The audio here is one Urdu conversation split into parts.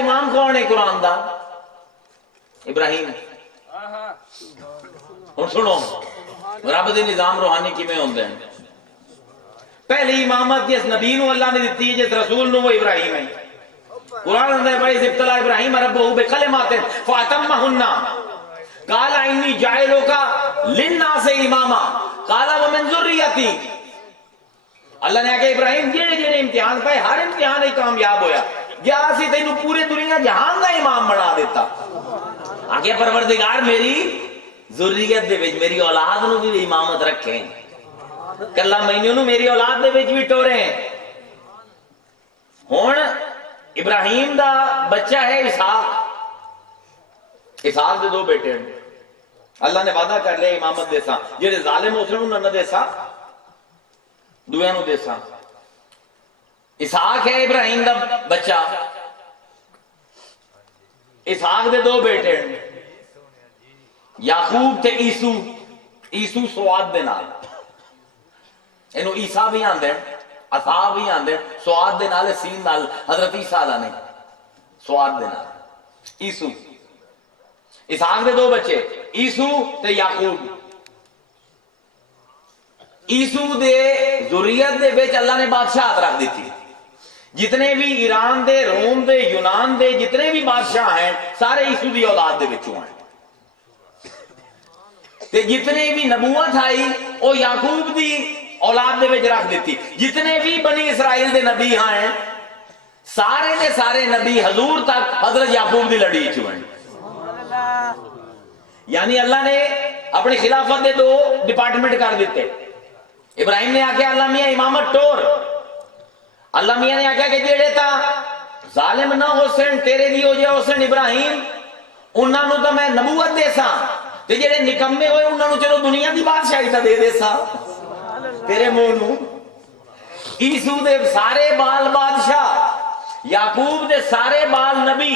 امام کون ہے قرآن دا؟ ابراہیم۔ ہوں سنو رب دے نظام روحانی کیویں ہوندے ہیں۔ پہلی امامت جس نبی نو اللہ نے دیتی ہے، جس رسول نو، وہ ابراہیم ہے۔ قرآن اندر بڑی ابتلا ابراہیم ربہ بکلمات فاتمہن قال انی جاعلک للناس اماما قال ومن ذریتی۔ اللہ نے کہا ابراہیم جڑے جڑے امتحان پائے ہر امتحان ہی کامیاب ہویا، یا اسی تینوں پورے دنیا جہان دا امام بنا دیتا۔ آگے پروردگار میری ذریت دے وچ میری اولاد نو بھی امامت رکھیں، کلا مینوں نو میری اولاد دے وچ بھی ٹوریں۔ ہن ابراہیم دا بچہ ہے اسحاق۔ اسحاق دے دو بیٹے ہیں، اللہ نے وعدہ کر لیا امامت دیسا، جڑے ظالم ہو سن انہاں نہ دیسا، دویاں نو دیسا۔ اسحاق ہے ابراہیم دا بچہ۔ اسحاق دے دو بیٹے ہیں، یعقوب تے عیسو۔ عیسو سواد دے نال، اینو عیسیٰ بھی آندے ہیں، عطا بھی آندے ہیں، سواد دے نال سین نال حضرت عیسیٰ علیہ نے سواد دے نال عیسو۔ اسحاق دے دو بچے عیسو تے یعقوب۔ عیسو دے ذریت دے وچ اللہ نے بادشاہت رکھ دیتی۔ جتنے بھی ایران دے، روم دے، یونان دے جتنے بھی بادشاہ ہیں سارے عیسو دی اولاد دے وچوں ہیں۔ تے جتنے بھی نبوت آئی وہ یعقوب دی اولاد دے وچ رکھ دیتی۔ جتنے بھی بنی اسرائیل دے نبی ہیں سارے دے سارے نبی حضور تک حضرت یعقوب دی لڑی چوں ہیں۔ یعنی اللہ نے اپنی خلافت دے دو ڈپارٹمنٹ کر دیتے۔ ابراہیم نے آکھیا اللہ میاں امامت ٹور۔ اللہ میاں نے آکھیا کہ جڑے تا ظالم نہ ہو سن تیرے دی ہو جائے ہو سن ابراہیم، انہاں نو تو میں نبوت دے سا، تے جڑے نکمے ہوئے انہاں نو چلو دنیا دی بادشاہی تا دے سا تیرے منہ نو۔ عیسو دے سارے بال بادشاہ، یعقوب دے سارے بال نبی۔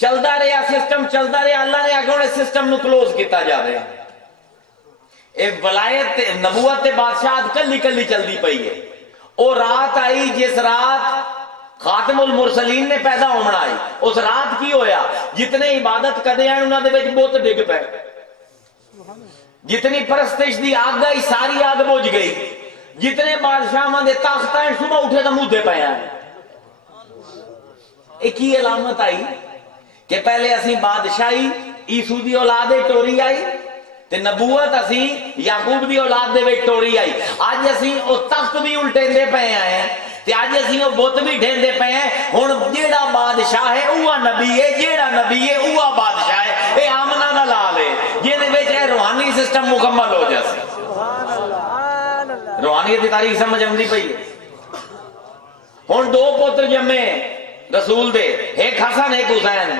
چلتا رہا سسٹم، چلتا رہا۔ اللہ نے آگے سسٹم نو کلوز کیتا جا رہا۔ ایک ولایت نبوت بادشاہت کلی کلی چلتی پئی ہے۔ وہ رات آئی جس رات خاتم المرسلین نے پیدا ہونا آئی، اس رات کی ہویا جتنے عبادت کدے ہیں انہوں نے بت ڈگ پے، جتنی پرستش دی آگ آئی ساری آگ بجھ گئی، جتنے بادشاہ دے تخت ہیں صبح اٹھے تو مودے پے ہیں۔ ایک ہی علامت آئی کہ پہلے اسی بادشاہی عیسو دی اولاد ٹوری آئی تے نبوت اسی یعقوب دی اولاد دے وچ ٹوری آئی۔ اج اسی او تخت بھی الٹیندے پے ہیں تے اج اسی او بت بھی ڈھیندے پے ہیں۔ ہن جیڑا بادشاہ ہے اوہ نبی ہے، جیڑا نبی ہے اوہ بادشاہ ہے۔ اے آمنہ دا لال ہے جہدے وچ اے روحانی سسٹم مکمل ہو جاسی۔ روحانیت دی تاریخ سمجھ آندی پئی ہے۔ ہن دو پتر جمے رسول دے، ایک حسن ایک حسین۔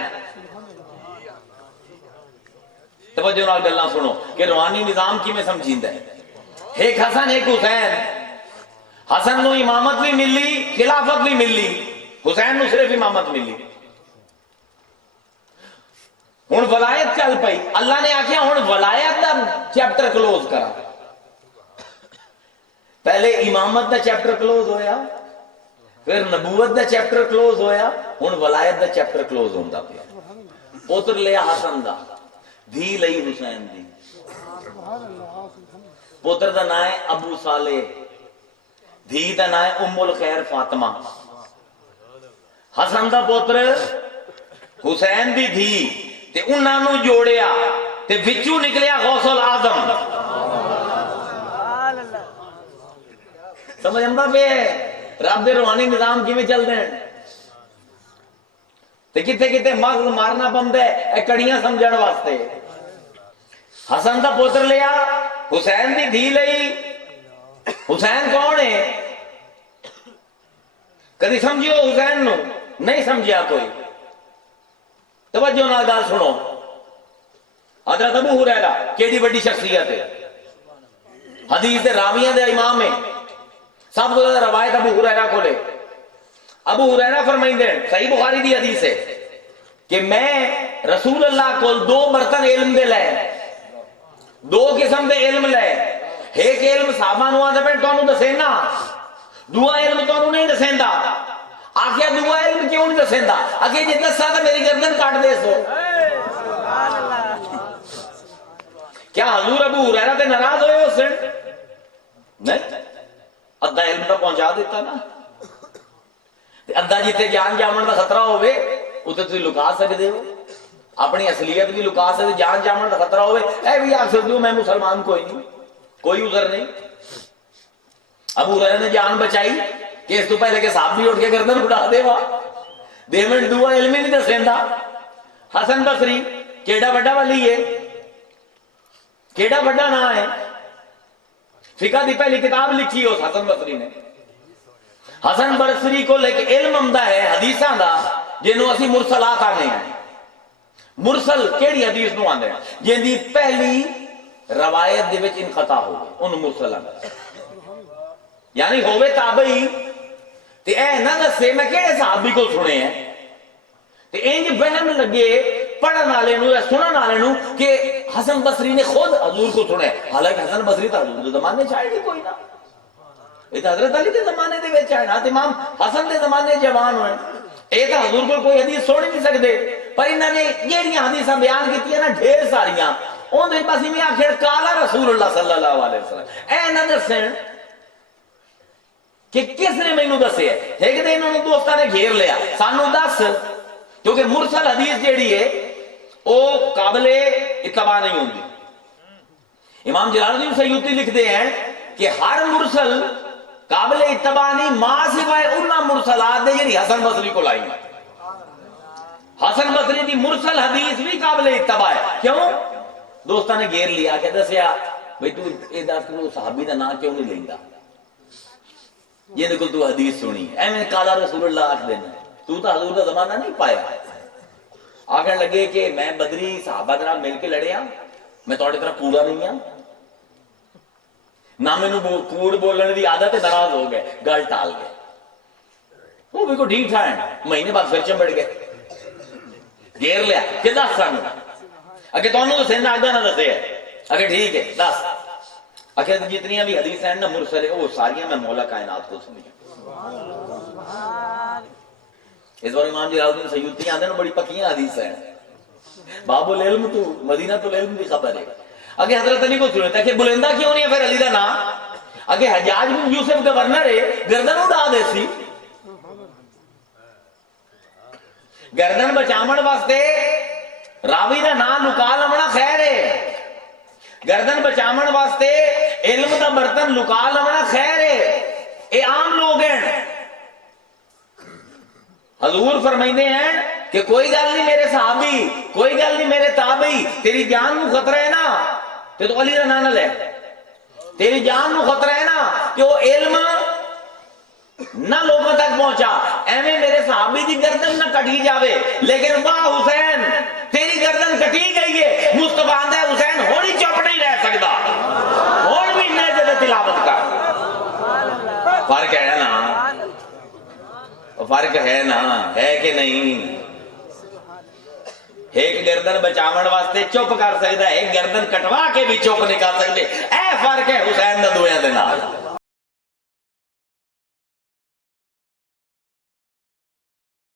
توجہ نال گلاں سنو کہ روحانی نظام کی میں سمجھیندا ہے۔ ایک حسن ایک حسین۔ حسن نو امامت بھی ملی، خلافت بھی ملی، حسین نو صرف امامت ملی۔ ہن ولایت چل پئی۔ اللہ نے آکھیا ہن ولایت دا چیپٹر کلوز کرا۔ پہلے امامت دا چیپٹر کلوز ہویا، پھر نبوت دا چیپٹر کلوز ہویا، ہن ولایت دا چیپٹر کلوز ہوندا پیا۔ پتر لیا حسن دا، دھی لئی حسین دی۔ پتر دا نام ہے ابو صالح، دھی دا نام ہے ام الخیر فاطمہ۔ حسن دا پتر حسین دی دھی تے انہاں نو جوڑیا تے وچوں نکلیا غوث العظم۔ سمجھ آندا پے رب دے روحانی نظام کیویں چلدے ہیں تے کتے کتے مغز مارنا پوندا ہے اے کڑیاں سمجھن واسطے۔ حسن دا پتر لیا، حسین دی دھی لئی۔ حسین کون ہے؟ کدی سمجھیو حسین نو؟ نہیں سمجھیا کوئی۔ توجہ نال گل سنو، حضرت ابو ہریرہ کیڑی بڑی شخصیت ہے، حدیث دے راویاں دے امام ہے، سب تو زیادہ روایت ابو ہریرہ کو لے۔ ابو ہریرہ فرمائندے ہیں، صحیح بخاری دی حدیث ہے کہ میں رسول اللہ کو دو برتن علم دے لے، دو قسم دے علم لے۔ ایک علم صحابہ نو آدھے پہ تانوں دسینا، دوسرا علم تانوں نہیں دسیندا۔ آخیا دعا علم کیوں نہیں دسیندا؟ اگے جے دسا تو میری گردن کاٹ دے سو۔ کیا حضور ابو ہریرہ تے ناراض ہوئے اس دن؟ نہیں، ادھا علم تو پہنچا دیتا نا۔ ادھا جیتے جان جامن کا خطرہ ہوئے اتنے تھی لکا سکتے ہو، اپنی اصلیت بھی لکا سکتے، جان جامن کا خطرہ ہوئے اے بھی آخ سکتے ہو میں مسلمان کوئی نہیں، کوئی عذر نہیں۔ ابو ہریرہ نے جان بچائی کہ اس تو پہلے کہ صاحب بھی اٹھ کے گردن اڑا دے وا دے منٹ دعا علم ہی نہیں دسیندا۔ حسن بصری کیڑا بڑا ولی ہے، کیڑا بڑا نا ہے، فقہ دی پہلی کتاب لکھی ہو حسن بصری نے۔ حسن بصری کو لے کے علم آمدا ہے حدیثاں دا جنوں اسی مرسلات آنے ہیں۔ مرسل کیڑی حدیث نو آندے ہیں؟ جن دی پہلی روایت دے وچ انقطاع ہو گئے اونوں مرسل آندے، یعنی ہوے تابعی تے اے نہ دسے میں کہڑے صحابی کو سنے ہیں تے انج وہم لگے پڑھن والے نو یا سنن والے نو کہ حسن بصری نے خود حضور کو سنا ہے، حالانکہ حسن بصری تو حضور دے زمانے چ آئے کوئی نہ، یہ تو حضرت علی کے زمانے دے وچ آئے نا، امام حسن دے زمانے جوان ہوئے، یہ تو حضور کو کوئی حدیث سن نہیں سکتے، پر انہوں نے جہاں حدیثاں بیان کی نا ڈھیر ساریاں اندر بس میں آخر کالا رسول اللہ صلی اللہ علیہ وسلم، اے نہ دسن کہ کس نے مینوں دسے ہے۔ ایک دن انہوں نے دوستاں نے گھیر لیا سانو دس، کیونکہ مرسل حدیث جیڑی ہے وہ قابل اتباع نہیں ہوتی۔ امام جلال الدین سیوطی لکھتے ہیں کہ ہر مرسل قابل اتباع نہیں ماں سوائے انہاں مرسلات دے جڑی حسن بصری کو لائی ہیں۔ حسن بصری دی مرسل حدیث بھی قابل اتباع ہے، کیوں؟ دوستاں نے گھیر لیا کہ دسیا بھئی تو اے دس تو صحابی دا نام کیوں نہیں لیندا، یہ دیکھو تو حدیث سنی اے میں کالا رسول اللہ آکھ دینا، تو حضور کا زمانہ نہیں پایا۔ آخر لگے کہ میں بدری صحابہ کے مل کے لڑے ہاں، میں تھوڑی طرح کوڑا نہیں ہاں، نہ مینوں کوڑ بولنے کی عادت، ناراض ہو گئے، گل ٹال گئے۔ وہ بھی کو ٹھیک ٹھاک مہینے بعد پھر چمڑ گئے، گھیر لیا کہ دس سانو اگے تمہوں تو سن آگا نہ دسے اگے ٹھیک ہے دس، اگے جتنی بھی حدیث ہیں نا مرسل وہ ساری میں مولا کائنات کو سنی۔ اس بار امام جلال الدین سیوطی آندے نا بڑی پکیاں حدیث ہیں، باب العلم تو مدینہ تو العلم کی خبر ہے۔ اگے حضرت علی کو سنے تھا کہ بلندہ کیوں نہیں ہے پھر علی دا نام؟ اگے حجاج بن یوسف گورنر ہے، گردن اڑا دے سی، گردن بچامن واسطے راوی دا نام لکا لونا خیر ہے، گردن بچامن واسطے علم دا برتن لکا لونا خیر ہے، اے عام لوگ ہیں۔ حضور فرمائندے ہیں کہ کوئی گل نہیں میرے صحابی، کوئی گل نہیں میرے تابعی، تیری جان کو خطرہ ہے نا تو علی دا نام نہ لے، تیری جان کو خطرہ ہے نا کہ وہ علم نہ لوگوں تک پہنچا، ایویں میرے صحابی دی گردن نہ کٹی جاوے، لیکن واہ حسین تیری گردن کٹی گئی ہے، مصطفیٰ آندہ ہے حسین ہوڑی چپ نہیں رہ سکتا، ہوڑ بھی نیزے تلاوت کا۔ فرق ہے نا، فرق ہے نا، ہے کہ نہیں؟ ایک گردن بچاون واسطے چپ کر سکتا ہے، ایک گردن کٹوا کے بھی چپ نہیں کر سکتے، اے فرق ہے حسین دا دویاں دے نال۔